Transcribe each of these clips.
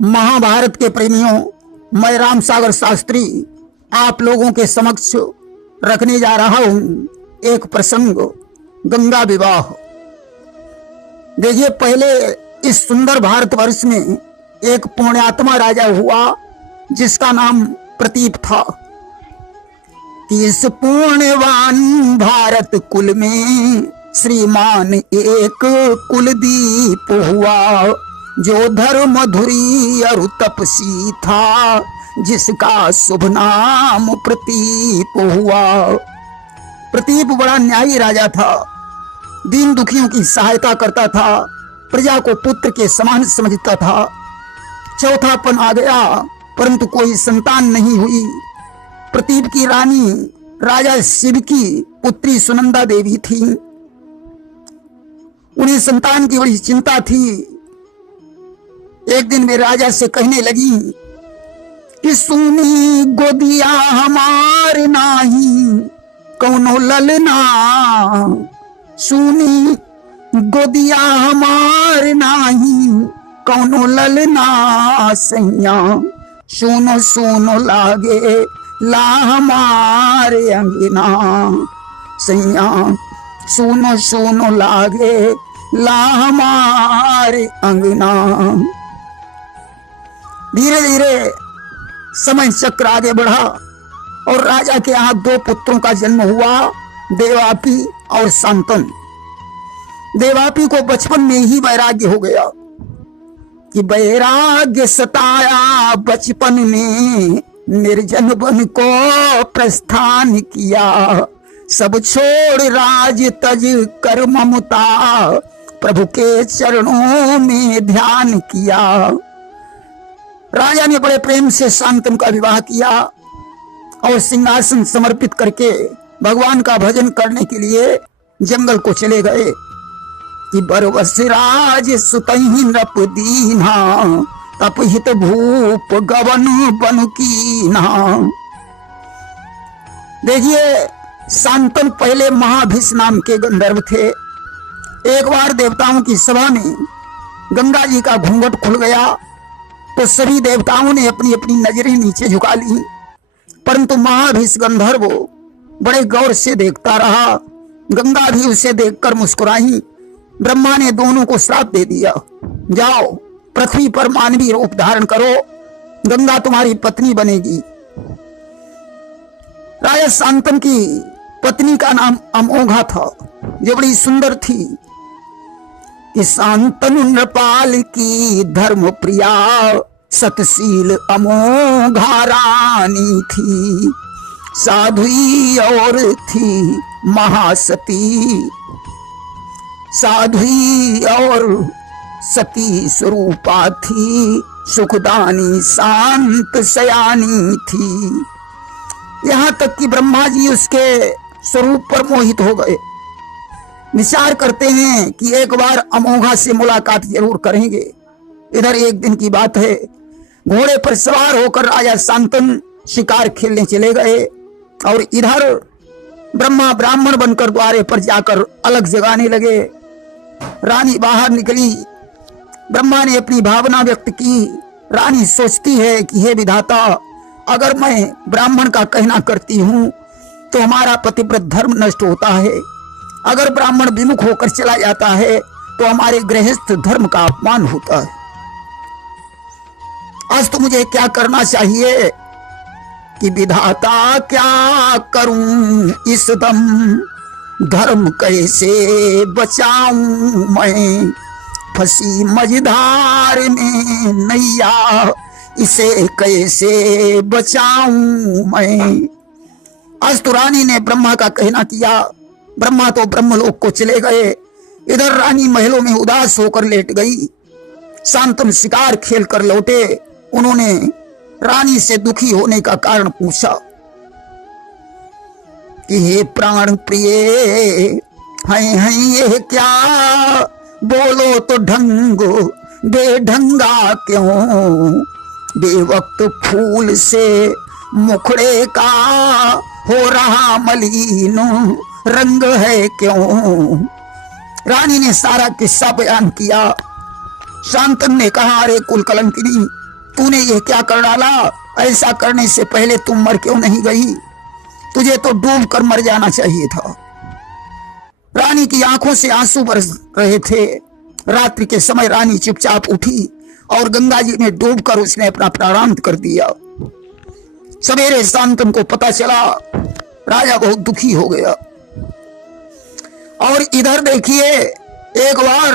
महाभारत के प्रेमियों, मैं राम सागर शास्त्री आप लोगों के समक्ष रखने जा रहा हूं एक प्रसंग, गंगा विवाह। देखिए, पहले इस सुंदर भारतवर्ष में एक पुण्यात्मा राजा हुआ जिसका नाम प्रतीप था। इस पुण्यवान भारत कुल में श्रीमान एक कुलदीप हुआ, जो धर्म धुरी और तपसी था, जिसका शुभ नाम प्रतीप हुआ। प्रतीप बड़ा न्यायी राजा था, दीन दुखियों की सहायता करता था, प्रजा को पुत्र के समान समझता था। चौथापन आ गया परंतु कोई संतान नहीं हुई। प्रतीप की रानी राजा शिव की पुत्री सुनंदा देवी थी। उन्हें संतान की बड़ी चिंता थी। एक दिन वे राजा से कहने लगी कि सुनी गोदिया हमार नाही कौनो ललना, सुनी गोदिया हमार नाही कौनो ललना, सैया सुनो सुनो लागे ला हमारे अंगना, सैया सुनो सुनो लागे ला हमारे अंगना। धीरे धीरे समय चक्र आगे बढ़ा और राजा के यहाँ दो पुत्रों का जन्म हुआ, देवापी और शांतनु। देवापी को बचपन में ही वैराग्य हो गया कि वैराग्य सताया बचपन में, निर्जन बन को प्रस्थान किया, सब छोड़ राज तज कर ममता, प्रभु के चरणों में ध्यान किया। राजा ने बड़े प्रेम से शांतनु का विवाह किया और सिंहासन समर्पित करके भगवान का भजन करने के लिए जंगल को चले गए कि बरवस राज सुतहि नृप दीना, तपहित भूप गवन बन कीना। देखिए, शांतनु पहले महाभिष नाम के गंधर्व थे। एक बार देवताओं की सभा में गंगा जी का घूंघट खुल गया तो सभी देवताओं ने अपनी अपनी नजरें नीचे झुका ली, परंतु महाभिष गंधर्व बड़े गौर से देखता रहा। गंगा भी उसे देखकर मुस्कुराई। ब्रह्मा ने दोनों को श्राप दे दिया, जाओ पृथ्वी पर मानवीय रूप धारण करो, गंगा तुम्हारी पत्नी बनेगी। राजा शांतनु की पत्नी का नाम अमोघा था, जो बड़ी सुंदर थी। कि शांतनु नृपाल की धर्म प्रिया, सतशील अमोघा रानी थी, साध्वी और थी महासती, साध्वी और सती स्वरूपा थी, सुखदानी शांत सयानी थी। यहां तक कि ब्रह्मा जी उसके स्वरूप पर मोहित हो गए। विचार करते हैं कि एक बार अमोघा से मुलाकात जरूर करेंगे। इधर एक दिन की बात है, घोड़े पर सवार होकर राजा शांतनु शिकार खेलने चले गए और इधर ब्रह्मा ब्राह्मण बनकर द्वारे पर जाकर अलग जगाने लगे। रानी बाहर निकली। ब्रह्मा ने अपनी भावना व्यक्त की। रानी सोचती है कि हे विधाता, अगर मैं ब्राह्मण का कहना करती हूं तो हमारा पतिव्रत धर्म नष्ट होता है, अगर ब्राह्मण विमुख होकर चला जाता है तो हमारे गृहस्थ धर्म का अपमान होता है। आज तो मुझे क्या करना चाहिए कि विधाता क्या करूं इस दम, धर्म कैसे बचाऊं मैं, फंसी मझधार में नैया, इसे कैसे बचाऊं मैं। आज तो रानी ने ब्रह्मा का कहना किया। ब्रह्मा तो ब्रह्मलोक को चले गए। इधर रानी महलों में उदास होकर लेट गई। शांतनु शिकार खेल कर लौटे। उन्होंने रानी से दुखी होने का कारण पूछा कि हे प्राण प्रिय, हैं ये क्या, बोलो तो ढंग, बेढंगा क्यों, बेवक्त फूल से मुखड़े का हो रहा मलिन, रंग है क्यों। रानी ने सारा किस्सा बयान किया। शांतनु ने कहा, अरे कुल कलंकिनी, तूने यह क्या कर डाला? ऐसा करने से पहले तुम मर क्यों नहीं गई? तुझे तो डूब कर मर जाना चाहिए था। रानी की आंखों से आंसू बरस रहे थे। रात्रि के समय रानी चुपचाप उठी और गंगा जी में डूबकर उसने अपना प्राणांत कर दिया। सवेरे शांतनु को पता चला, राजा बहुत दुखी हो गया। और इधर देखिए, एक बार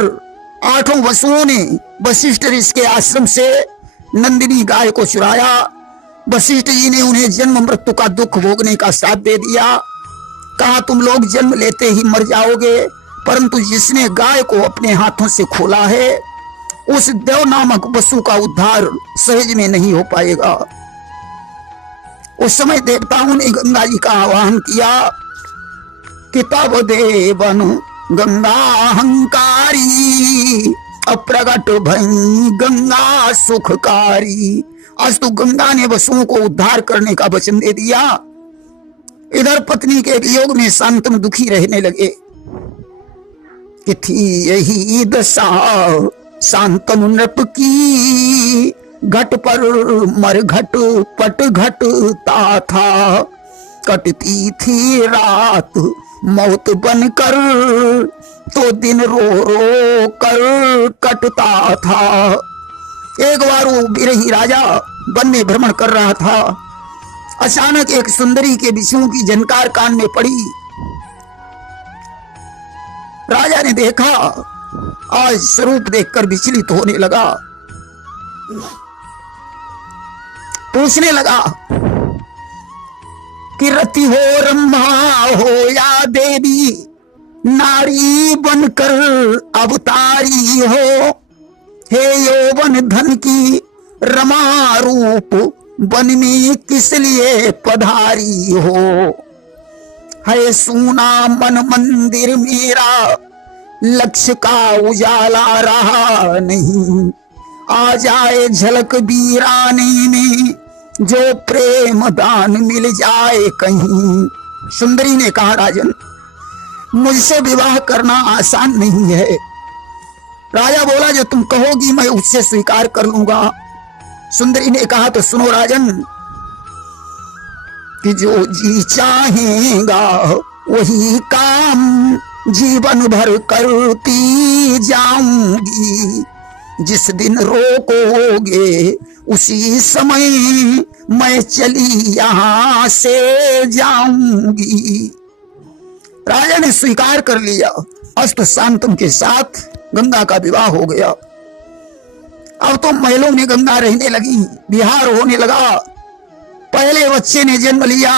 8 वसुओं ने वशिष्ठ ऋषि के आश्रम से नंदिनी गाय को चुराया। वशिष्ठ जी ने उन्हें जन्म मृत्यु का दुख भोगने का साथ दे दिया। कहा तुम लोग जन्म लेते ही मर जाओगे, परंतु जिसने गाय को अपने हाथों से खोला है उस देव नामक वसु का उद्धार सहज में नहीं हो पाएगा। उस समय देवताओं ने गंगा जी का आह्वान किया कि तब देवन गंगा अहंकारी अप्रगट भई गंगा सुखकारी। आज तो गंगा ने वसुओं को उद्धार करने का वचन दे दिया। इधर पत्नी के वियोग में शांतनु दुखी रहने लगे कि थी यही दशा शांतनु नृप की, घट पर मर घट पट घटता था, कटती थी रात मौत बनकर, तो दिन रो रो कर कटता था। एक बार वो बिरही राजा वन में भ्रमण कर रहा था। अचानक एक सुंदरी के विषयों की झनकार कान में पड़ी। राजा ने देखा, आज स्वरूप देखकर विचलित होने लगा। पूछने लगा कि रति हो रम्भा हो या देवी, नारी बनकर अवतारी हो, हे यौवन धन की रमा रूप वन में किस लिए पधारी हो। है सूना मन मंदिर मेरा, लक्ष्य का उजाला रहा नहीं, आ जाए झलक वीरानी में, जो प्रेम दान मिल जाए कहीं। सुंदरी ने कहा, राजन मुझसे विवाह करना आसान नहीं है। राजा बोला, जो तुम कहोगी मैं उससे स्वीकार कर लूंगा। सुंदरी ने कहा, तो सुनो राजन, कि जो जी चाहेगा वही काम जीवन भर करती जाऊंगी, जिस दिन रोकोगे उसी समय मैं चली यहां से जाऊंगी। राजा ने स्वीकार कर लिया। अस्त शांतनु के साथ गंगा का विवाह हो गया। अब तो महलों में गंगा रहने लगी, विहार होने लगा। पहले बच्चे ने जन्म लिया,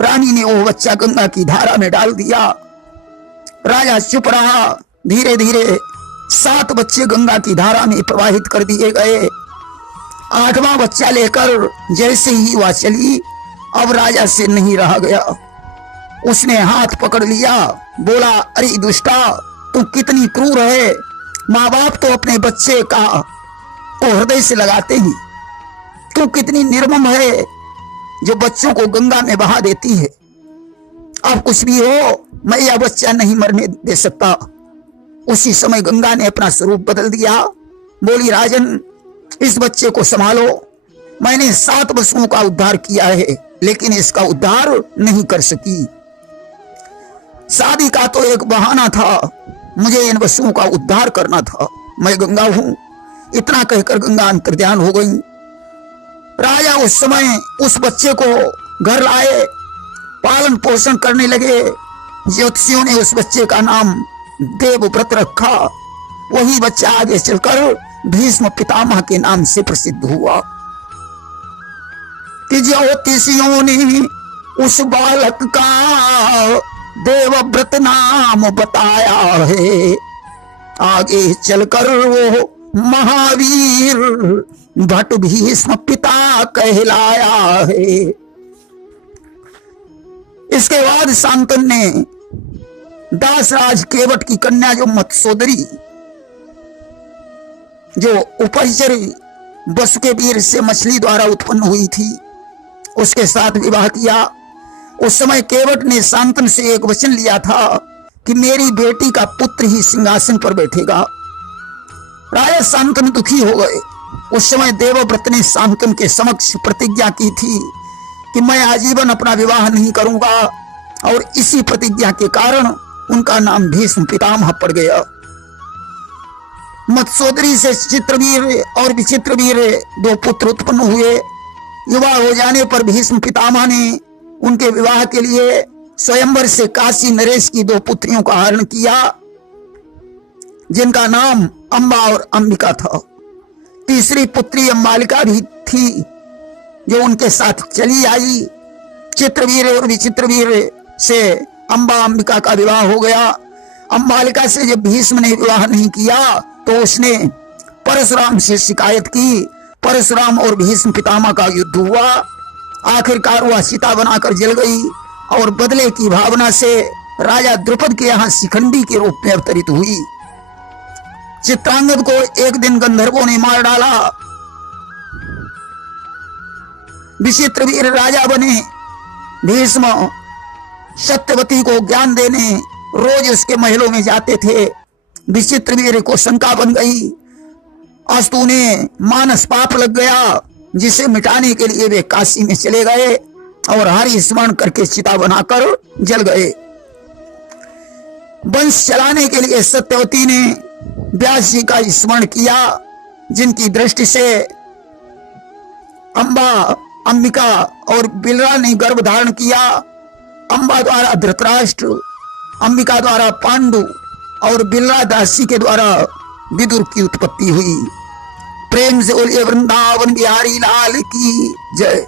रानी ने वो बच्चा गंगा की धारा में डाल दिया। राजा चुप रहा। धीरे धीरे 7 बच्चे गंगा की धारा में प्रवाहित कर दिए गए। 8वां बच्चा लेकर जैसे ही वह चली, अब राजा से नहीं रहा गया। उसने हाथ पकड़ लिया, बोला, अरे दुष्टा, तू कितनी क्रूर है। माँ बाप तो अपने बच्चे को हृदय से लगाते ही, तू कितनी निर्मम है जो बच्चों को गंगा में बहा देती है। अब कुछ भी हो, मैं यह बच्चा नहीं मरने दे सकता। उसी समय गंगा ने अपना स्वरूप बदल दिया। बोली, राजन इस बच्चे को संभालो। मैंने 7 वसुओं का उद्धार किया है, लेकिन इसका उद्धार नहीं कर सकी। शादी का तो एक बहाना था, मुझे इन वसुओं का उद्धार करना था। मैं गंगा हूं। इतना कहकर गंगा अंतर्ध्यान हो गई। राजा उस समय उस बच्चे को घर लाए, पालन पोषण करने लगे। ज्योतिषियों ने उस बच्चे का नाम देवव्रत रखा। वही बच्चा आगे चलकर भीष्म पितामह के नाम से प्रसिद्ध हुआ। कि ज्योतिषियों ने उस बालक का देवव्रत नाम बताया है, आगे चलकर वो महावीर भट्ट भीष्म पिता कहलाया है। इसके बाद शांतनु ने दासराज केवट की कन्या जो मत्स्योदरी, जो उपचरी वसु के वीर से मछली द्वारा उत्पन्न हुई थी, उसके साथ विवाह किया। उस समय केवट ने शांतनु से एक वचन लिया था कि मेरी बेटी का पुत्र ही सिंहासन पर बैठेगा। राजा शांतनु दुखी हो गए। उस समय देवव्रत ने शांतनु के समक्ष प्रतिज्ञा की थी कि मैं आजीवन अपना विवाह नहीं करूंगा, और इसी प्रतिज्ञा के कारण उनका नाम भीष्म पितामह पड़ गया। मत्स्योदरी से चित्रवीर और विचित्रवीर दो पुत्र उत्पन्न हुए। युवा हो जाने पर भीष्म पितामह ने उनके विवाह के लिए स्वयंवर से काशी नरेश की दो पुत्रियों का हरण किया, जिनका नाम अंबा और अंबिका था। तीसरी पुत्री अंबालिका भी थी, जो उनके साथ चली आई। चित्रवीर और विचित्रवीर से अंबा अंबिका का विवाह हो गया। अंबालिका से जब भीष्म ने विवाह नहीं किया तो उसने परशुराम से शिकायत की। परशुराम और भीष्म पितामह का युद्ध हुआ। आखिरकार वह सीता बनाकर जल गई और बदले की भावना से राजा द्रुपद के यहाँ शिखंडी के रूप में अवतरित हुई। चित्रांगद को एक दिन गंधर्वों ने मार डाला। विचित्रवीर राजा बने। भीष्म सत्यवती को ज्ञान देने रोज उसके महलों में जाते थे। विचित्रवीर को शंका बन गई। अस्तु ने मानस पाप लग गया, जिसे मिटाने के लिए वे काशी में चले गए और हरि स्मरण करके चिता बनाकर जल गए। वंश चलाने के लिए सत्यवती ने व्यास जी का स्मरण किया, जिनकी दृष्टि से अंबा अंबिका और बिलरा ने गर्भ धारण किया। अंबा द्वारा धृतराष्ट्र, अंबिका द्वारा पांडु और बिलरा दासी के द्वारा विदुर की उत्पत्ति हुई। प्रेम से बोलिए वृंदावन बिहारी लाल की जय।